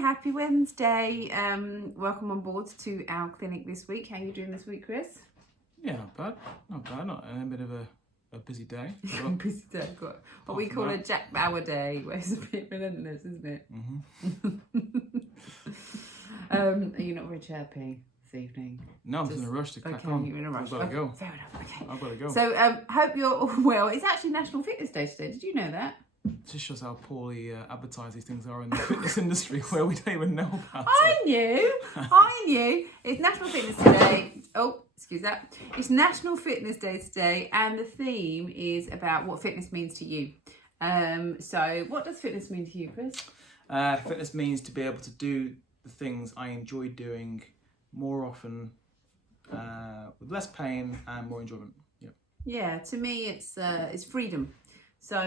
happy Wednesday. Welcome on board to our clinic this week. How are you doing this week, Chris? Yeah, not bad. Not a bit of a busy day. Busy day. Got what we call a Jack Bauer day, where it's a bit relentless, isn't it? Are you not very chirpy this evening? No, I'm in a rush to crack on. You're in a rush. I've got to go. Fair enough. Okay. I've got to go. So, hope you're all well. It's actually National Fitness Day today. Did you know that? It just shows how poorly advertised these things are in the fitness industry, where we don't even know about I knew. It's National Fitness Day. Oh, excuse that. It's National Fitness Day today, and the theme is about what fitness means to you. So what does fitness mean to you, Chris? Fitness means to be able to do the things I enjoy doing more often, with less pain and more enjoyment. Yep. Yeah, to me it's freedom. So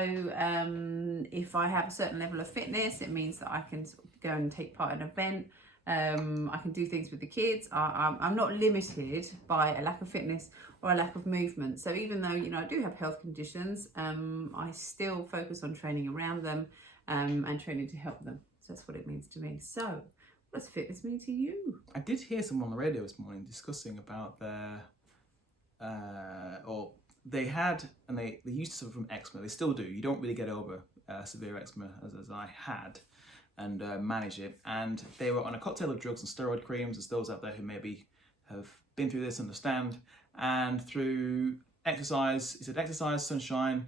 if I have a certain level of fitness, it means that I can go and take part in an event. I can do things with the kids. I'm not limited by a lack of fitness or a lack of movement. So even though, I do have health conditions, I still focus on training around them and training to help them. So that's what it means to me. So what does fitness mean to you? I did hear someone on the radio this morning discussing about their, they had, and they used to suffer from eczema. They still do. You don't really get over severe eczema as I had, and manage it. And they were on a cocktail of drugs and steroid creams, as those out there who maybe have been through this understand. And through exercise, he said exercise, sunshine,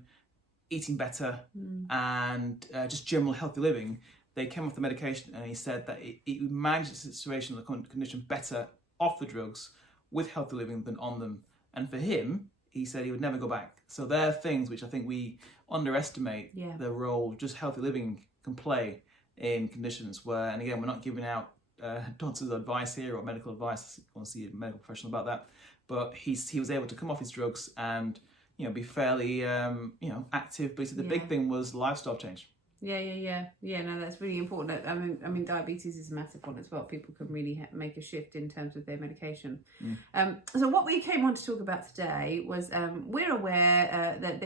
eating better, and just general healthy living, they came off the medication, and he said that it managed the situation, the condition better off the drugs with healthy living than on them. And for him, he said he would never go back. So there are things which I think we underestimate the role just healthy living can play in conditions where, and again, we're not giving out doctor's advice here or medical advice. I want to see a medical professional about that. But he was able to come off his drugs and be fairly active. But he said the big thing was lifestyle change. Yeah. No, that's really important. I mean, diabetes is a massive one as well. People can really make a shift in terms of their medication. So what we came on to talk about today was we're aware that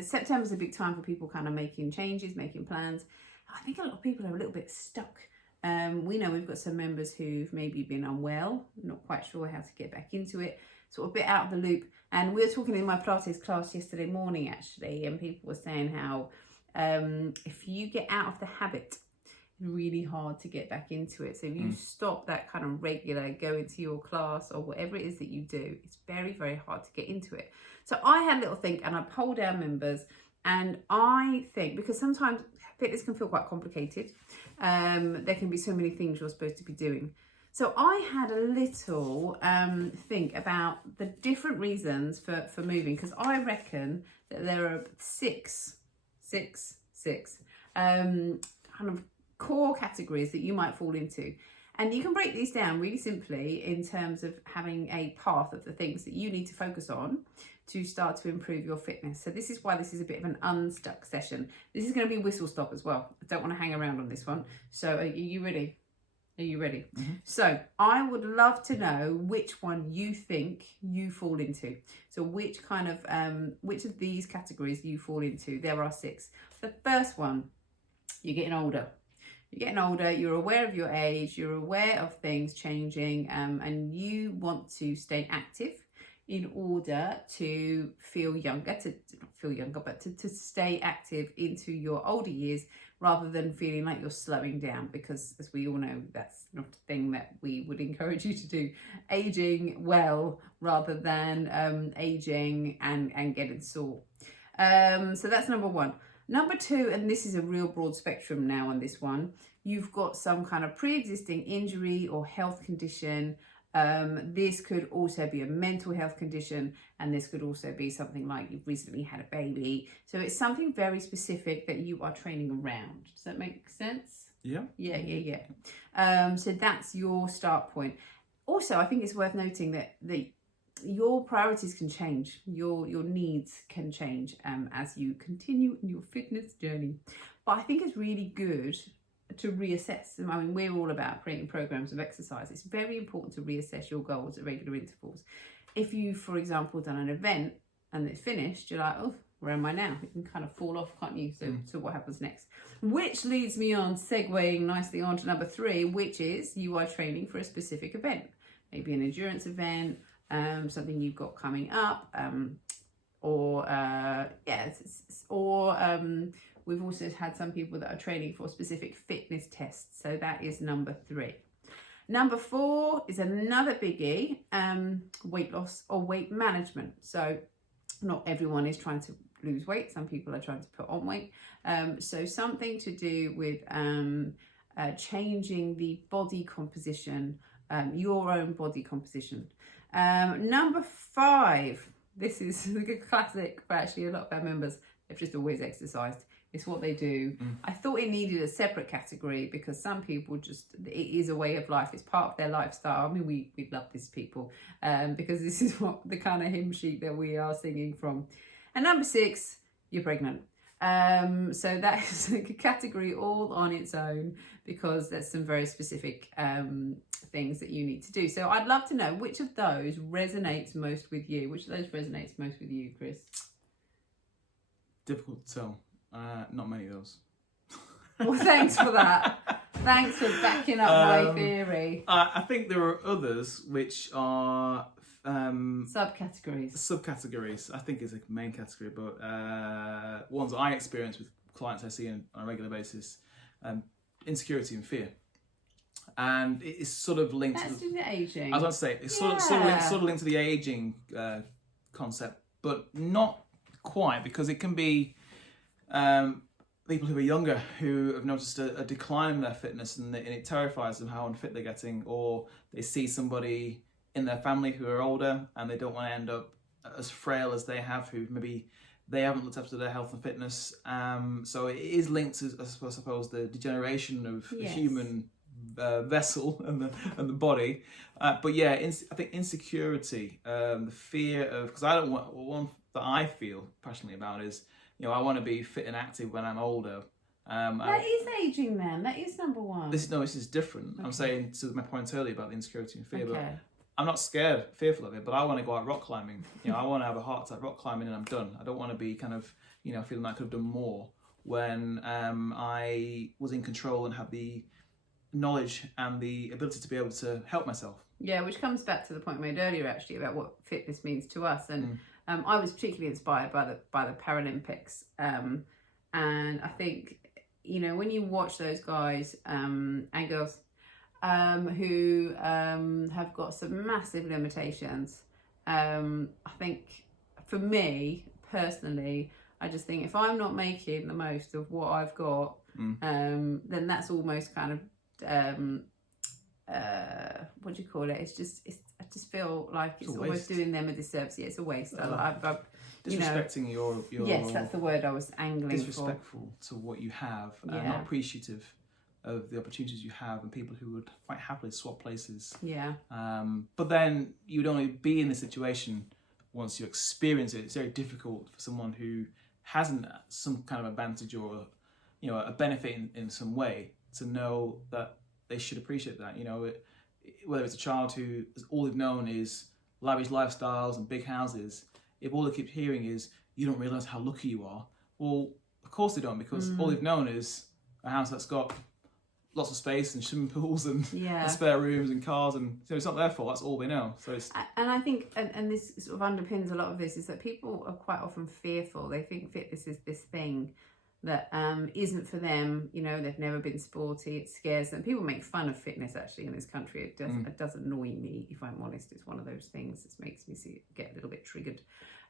September is a big time for people kind of making changes, making plans. I think a lot of people are a little bit stuck. We know we've got some members who've maybe been unwell, not quite sure how to get back into it, sort of a bit out of the loop. And we were talking in my Pilates class yesterday morning, actually, and people were saying how if you get out of the habit, it's really hard to get back into it. So if you stop that kind of regular going to your class or whatever it is that you do, it's very, very hard to get into it. So I had a little think, and I polled our members, and I think, because sometimes fitness can feel quite complicated, there can be so many things you're supposed to be doing. So I had a little think about the different reasons for moving, because I reckon that there are six kind of core categories that you might fall into. And you can break these down really simply in terms of having a path of the things that you need to focus on to start to improve your fitness. So this is why this is a bit of an unstuck session. This is going to be whistle stop as well. I don't want to hang around on this one. So are you ready? Are you ready? So I would love to know which one you think you fall into. So which of these categories you fall into. There are 6. The first one, you're getting older. You're getting older, you're aware of your age, you're aware of things changing, and you want to stay active in order to feel younger, to stay active into your older years, rather than feeling like you're slowing down, because as we all know, that's not a thing that we would encourage you to do. Aging well rather than aging and getting sore. So that's number 1. Number 2, and this is a real broad spectrum now on this one, you've got some kind of pre-existing injury or health condition. This could also be a mental health condition, and this could also be something like you've recently had a baby. So it's something very specific that you are training around. Does that make sense? Yeah. So that's your start point. Also, I think it's worth noting that your priorities can change, your needs can change as you continue in your fitness journey. But I think it's really good to reassess. I mean, we're all about creating programs of exercise. It's very important to reassess your goals at regular intervals. If you, for example, done an event and it's finished, you're like, oh, where am I now? You can kind of fall off, can't you? So what happens next? Which leads me on, segueing nicely on to number 3, which is you are training for a specific event. Maybe an endurance event, something you've got coming up, we've also had some people that are training for specific fitness tests. So that is number 3. Number 4 is another biggie, weight loss or weight management. So not everyone is trying to lose weight. Some people are trying to put on weight. So something to do with changing the body composition, your own body composition. Number 5, this is a classic for actually a lot of our members. They've just always exercised. It's what they do. I thought it needed a separate category because some people it is a way of life. It's part of their lifestyle. I mean, we love these people because this is what the kind of hymn sheet that we are singing from. And number 6, you're pregnant. So that is a category all on its own because there's some very specific things that you need to do. So I'd love to know which of those resonates most with you. Which of those resonates most with you, Chris? Difficult to tell. Not many of those. Well, thanks for that. Thanks for backing up my theory. I think there are others which are subcategories. I think is a main category, but ones I experience with clients I see on a regular basis, insecurity and fear. And it's sort of linked to the aging. I was about to say, it's sort of linked to the aging concept, but not quite, because it can be people who are younger who have noticed a decline in their fitness, and it terrifies them how unfit they're getting, or they see somebody in their family who are older and they don't want to end up as frail as they have, who maybe they haven't looked after their health and fitness. So it is linked to, I suppose, the degeneration of the human vessel and the body. But yeah, I think insecurity, the fear of, because I don't want, one that I feel passionately about is, I want to be fit and active when I'm older. That is aging then. That is number 1. This is different. Okay. I'm saying to my point earlier about the insecurity and fear, okay. But I'm not scared, fearful of it, but I want to go out rock climbing. I want to have a heart attack rock climbing and I'm done. I don't want to be kind of, feeling like I could have done more when I was in control and had the knowledge and the ability to be able to help myself. Yeah, which comes back to the point I made earlier actually about what fitness means to us. And I was particularly inspired by the Paralympics. And I think, when you watch those guys and girls who have got some massive limitations, I think for me personally, I just think if I'm not making the most of what I've got, then that's almost kind of what do you call it? I just feel like it's almost doing them a disservice. Yeah, it's a waste. Disrespecting your yes, that's the word I was angling disrespectful to what you have, not appreciative of the opportunities you have and people who would quite happily swap places. Yeah. But then you would only be in this situation once you experience it. It's very difficult for someone who hasn't some kind of advantage or a benefit in some way to know that they should appreciate that. Whether it's a child who all they've known is lavish lifestyles and big houses, if all they keep hearing is you don't realise how lucky you are, well, of course they don't, because all they've known is a house that's got lots of space and swimming pools and spare rooms and cars, and so it's not their fault. That's all they know. So it's... And I think, and this sort of underpins a lot of this, is that people are quite often fearful. They think fitness is this thing that isn't for them. They've never been sporty. It scares them. People make fun of fitness actually in this country. It does annoy me, if I'm honest. It's one of those things that makes me get a little bit triggered.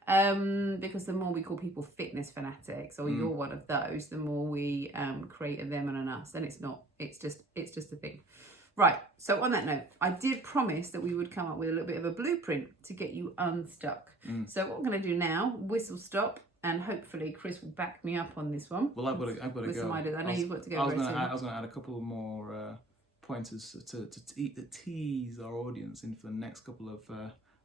Because the more we call people fitness fanatics, or you're one of those, the more we create a them and an us. And it's not. It's just a thing. Right. So on that note, I did promise that we would come up with a little bit of a blueprint to get you unstuck. So what I'm going to do now, whistle stop. And hopefully Chris will back me up on this one. Well, I've got to with go. Some ideas. I know you've got to go. I was going to add a couple more pointers to tease our audience in for the next couple of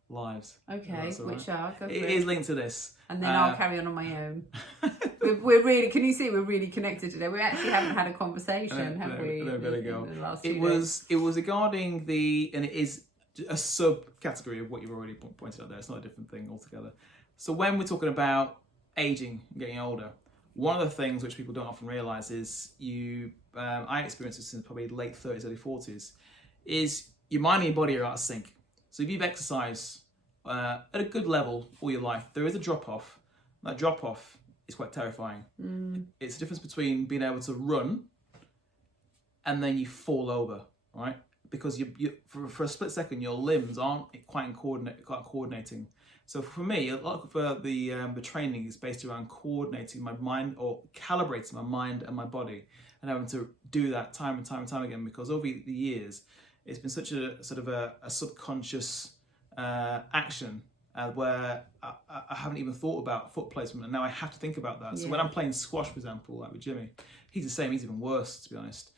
lives. Okay, which are? It is linked to this. And then I'll carry on my own. we're really, can you see we're really connected today? We actually haven't had a conversation, have we? They've got to go. In the last it was regarding and it is a subcategory of what you've already pointed out there. It's not a different thing altogether. So when we're talking about aging, getting older, one of the things which people don't often realise is I experienced this in probably late 30s, early 40s, is your mind and your body are out of sync. So if you've exercised at a good level all your life, there is a drop-off. That drop-off is quite terrifying. It's the difference between being able to run and then you fall over, right? Because for a split second, your limbs aren't quite coordinating. So for me, a lot of the training is based around coordinating my mind, or calibrating my mind and my body, and having to do that time and time and time again, because over the years, it's been such a sort of a subconscious action where I haven't even thought about foot placement, and now I have to think about that. So when I'm playing squash, for example, like with Jimmy, he's the same, he's even worse, to be honest.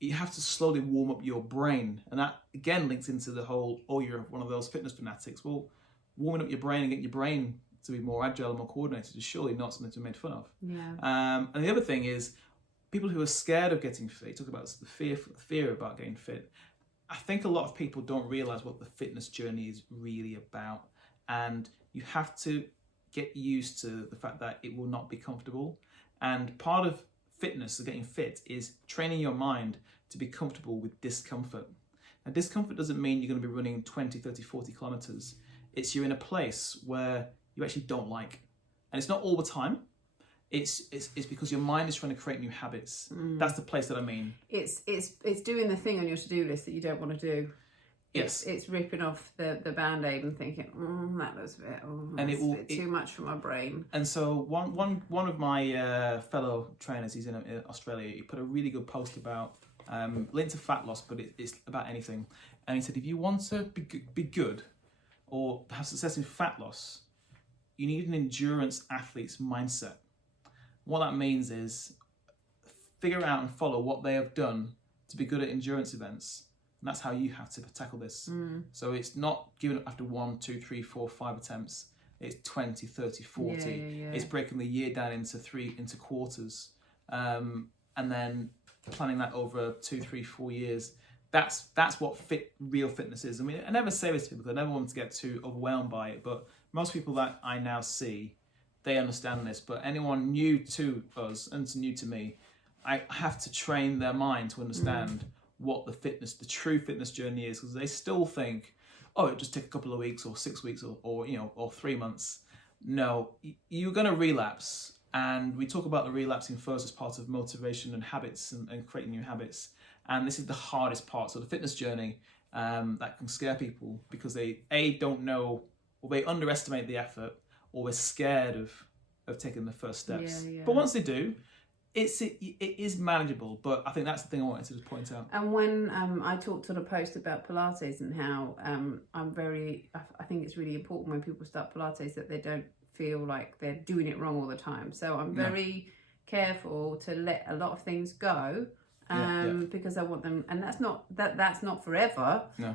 You have to slowly warm up your brain, and that again links into the whole, oh, you're one of those fitness fanatics. Well, warming up your brain and getting your brain to be more agile and more coordinated is surely not something to be made fun of. And the other thing is, people who are scared of getting fit, talk about the fear about getting fit. I think a lot of people don't realise what the fitness journey is really about, and you have to get used to the fact that it will not be comfortable. And part of fitness, or getting fit, is training your mind to be comfortable with discomfort. Now, discomfort doesn't mean you're going to be running 20, 30, 40 kilometres. It's you're in a place where you actually don't like. And it's not all the time. It's because your mind is trying to create new habits. That's the place that I mean. It's doing the thing on your to-do list that you don't want to do. Yes. It's ripping off the Band-Aid and thinking, that was a bit, too much for my brain. And so one of my fellow trainers, he's in Australia, he put a really good post about linked to fat loss, but it's about anything. And he said, if you want to be good or have success in fat loss, you need an endurance athlete's mindset. What that means is figure out and follow what they have done to be good at endurance events. And that's how you have to tackle this. So it's not giving up after 1, 2, 3, 4, 5 attempts. It's 20, 30, 40. It's breaking the year down into quarters. And then planning that over 2, 3, 4 years. That's what real fitness is. I mean, I never say this to people because I never want them to get too overwhelmed by it. But most people that I now see, they understand this. But anyone new to us and new to me, I have to train their mind to understand what the true fitness journey is, because they still think, oh, it just take a couple of weeks or 6 weeks or 3 months. No, you're going to relapse, and we talk about the relapsing first as part of motivation and habits and creating new habits. And this is the hardest part. So the fitness journey that can scare people because they don't know, or they underestimate the effort, or they're scared of taking the first steps. But once they do, it is manageable. But I think that's the thing I wanted to just point out. And when I talked on a post about Pilates and how I think it's really important when people start Pilates that they don't feel like they're doing it wrong all the time. So I'm very careful to let a lot of things go. Because I want them, and that's not forever. No.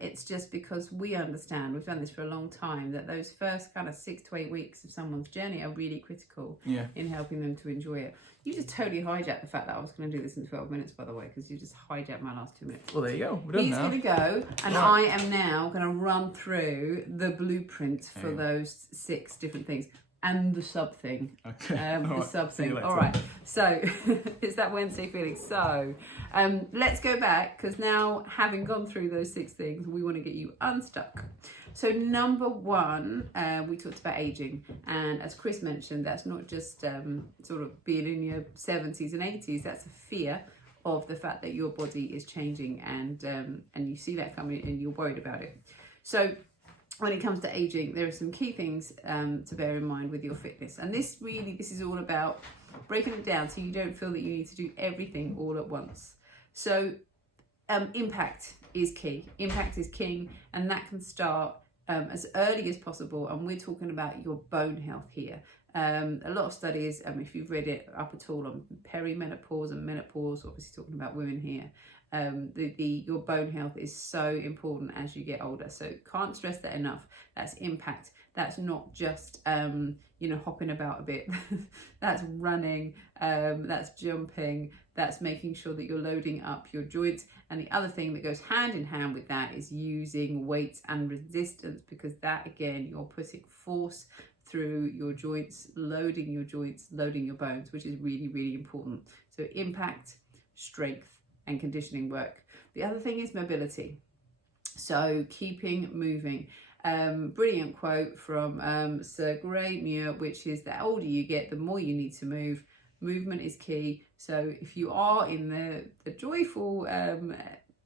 It's just because we understand, we've done this for a long time, that those first kind of 6 to 8 weeks of someone's journey are really critical in helping them to enjoy it. You just totally hijacked the fact that I was going to do this in 12 minutes, by the way, because you just hijacked my last 2 minutes. Well, there you go. We're done now. He's going to go, and I am now going to run through the blueprint for those 6 different things. And the sub thing. Okay. The sub thing. All right. So it's that Wednesday feeling. So let's go back, because now, having gone through those 6 things, we want to get you unstuck. So number 1, we talked about aging. And as Chris mentioned, that's not just sort of being in your 70s and 80s. That's a fear of the fact that your body is changing, and you see that coming and you're worried about it. So when it comes to aging, there are some key things to bear in mind with your fitness. And this is all about breaking it down so you don't feel that you need to do everything all at once. So impact is key. Impact is king, and that can start as early as possible. And we're talking about your bone health here. A lot of studies, if you've read it up at all, on perimenopause and menopause, obviously talking about women here, your bone health is so important as you get older. So can't stress that enough. That's impact. That's not just hopping about a bit. That's running, that's jumping, that's making sure that you're loading up your joints. And the other thing that goes hand in hand with that is using weights and resistance, because that, again, you're putting force through your joints, loading your bones, which is really, really important. So impact, strength, and conditioning work. The other thing is mobility. So keeping moving. Brilliant quote from Sir Gray Muir, which is the older you get, the more you need to move. Movement is key. So if you are in the joyful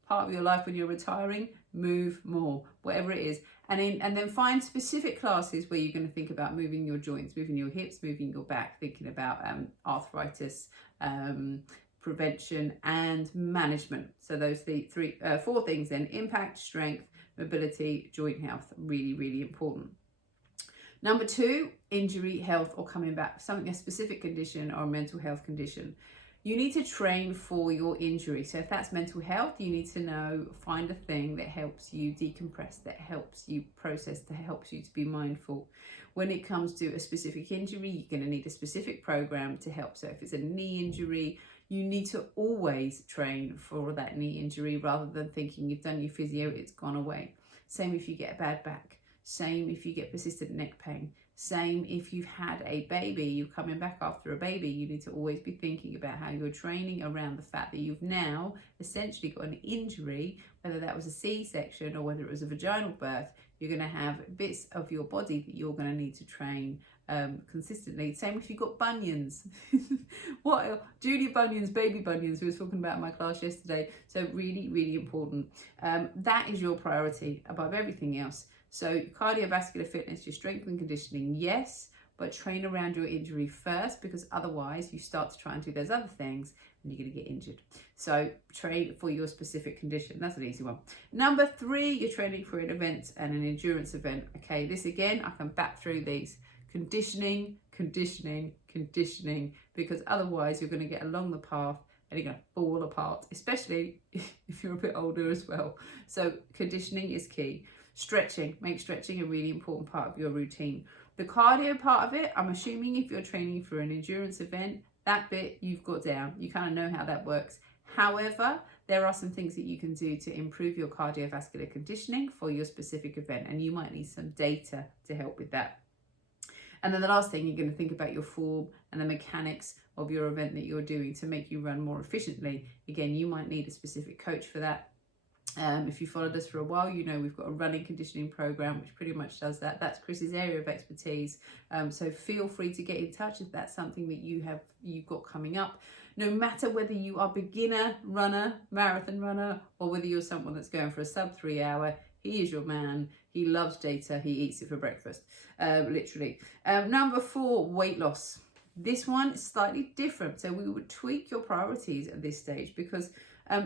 part of your life when you're retiring, move more, whatever it is. And then find specific classes where you're going to think about moving your joints, moving your hips, moving your back, thinking about arthritis, prevention and management. So those four things then: impact, strength, mobility, joint health. Really, really important. Number 2, injury, health, or coming back, a specific condition or a mental health condition. You need to train for your injury. So if that's mental health, you need to find a thing that helps you decompress, that helps you process, that helps you to be mindful. When it comes to a specific injury, you're going to need a specific program to help. So if it's a knee injury, you need to always train for that knee injury rather than thinking you've done your physio, it's gone away. Same if you get a bad back. Same if you get persistent neck pain. Same if you've had a baby, you're coming back after a baby, you need to always be thinking about how you're training around the fact that you've now essentially got an injury, whether that was a C-section or whether it was a vaginal birth. You're going to have bits of your body that you're going to need to train consistently. Same if you've got bunions. Judy Bunions, baby bunions, we were talking about in my class yesterday. So really, really important. That is your priority above everything else. So cardiovascular fitness, your strength and conditioning, yes, but train around your injury first, because otherwise you start to try and do those other things and you're going to get injured. So train for your specific condition. That's an easy one. Number 3, you're training for an event and an endurance event. Okay, this again, I can back through these. Conditioning, conditioning, conditioning, because otherwise you're going to get along the path and you're going to fall apart, especially if you're a bit older as well. So conditioning is key. Stretching, make stretching a really important part of your routine. The cardio part of it, I'm assuming if you're training for an endurance event, that bit you've got down. You kind of know how that works. However, there are some things that you can do to improve your cardiovascular conditioning for your specific event, and you might need some data to help with that. And then the last thing, you're going to think about your form and the mechanics of your event that you're doing to make you run more efficiently. Again, you might need a specific coach for that. If you followed us for a while, you know we've got a running conditioning program which pretty much does that. That's Chris's area of expertise. So feel free to get in touch if that's something that you've got coming up. No matter whether you are beginner runner, marathon runner, or whether you're someone that's going for a sub 3 hour, he is your man. He loves data. He eats it for breakfast, literally. Number 4, weight loss. This one is slightly different. So we would tweak your priorities at this stage, because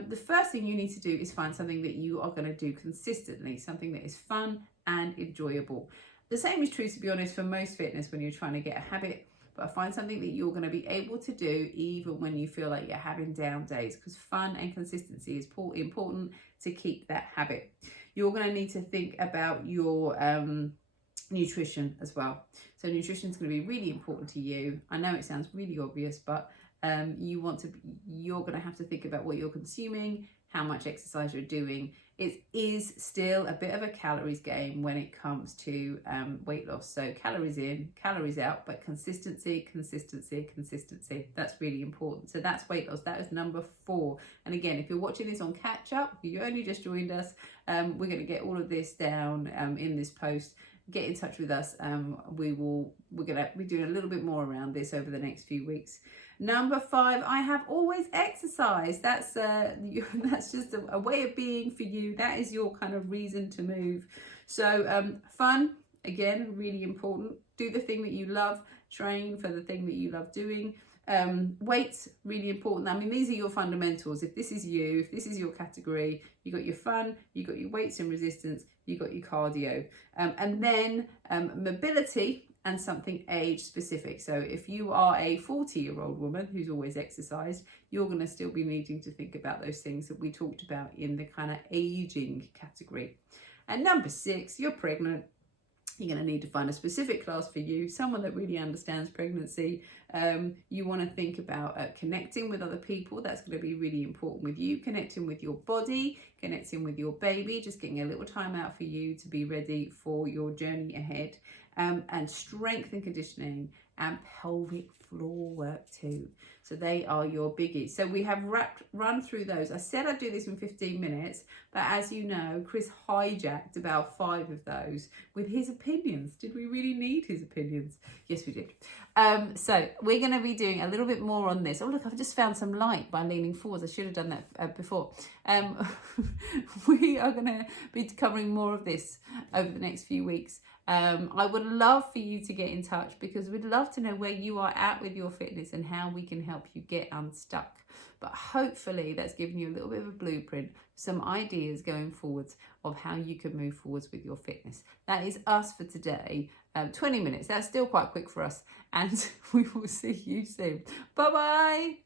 the first thing you need to do is find something that you are going to do consistently, something that is fun and enjoyable. The same is true, to be honest, for most fitness when you're trying to get a habit, but find something that you're going to be able to do even when you feel like you're having down days, because fun and consistency is important to keep that habit. You're going to need to think about your nutrition as well. So nutrition is going to be really important to you. I know it sounds really obvious, but you're going to have to think about what you're consuming, how much exercise you're doing. It is still a bit of a calories game when it comes to weight loss. So calories in, calories out, but consistency, consistency, consistency. That's really important. So that's weight loss. That is number 4. And again, if you're watching this on catch up, you only just joined us, we're going to get all of this down in this post. Get in touch with us. We're going to be doing a little bit more around this over the next few weeks. Number 5, I have always exercised. That's just a way of being for you. That is your kind of reason to move. So fun, again, really important. Do the thing that you love. Train for the thing that you love doing. Weights, really important. I mean, these are your fundamentals. If this is you, if this is your category, you got your fun, you got your weights and resistance, you got your cardio, and then mobility and something age specific. So if you are a 40-year-old woman who's always exercised, you're going to still be needing to think about those things that we talked about in the kind of aging category. And number 6, you're pregnant. You're going to need to find a specific class for you, someone that really understands pregnancy. You want to think about connecting with other people. That's going to be really important with you, connecting with your body, connecting with your baby, just getting a little time out for you to be ready for your journey ahead. and strength and conditioning, and pelvic floor work too. So they are your biggies. So we have run through those. I said I'd do this in 15 minutes, but as you know, Chris hijacked about 5 of those with his opinions. Did we really need his opinions? Yes, we did. So we're going to be doing a little bit more on this. Oh, look, I've just found some light by leaning forwards. I should have done that before. We are going to be covering more of this over the next few weeks. I would love for you to get in touch, because we'd love to know where you are at with your fitness and how we can help you get unstuck. But hopefully that's given you a little bit of a blueprint, some ideas going forwards of how you can move forwards with your fitness. That is us for today. 20 minutes, that's still quite quick for us, and we will see you soon. Bye bye.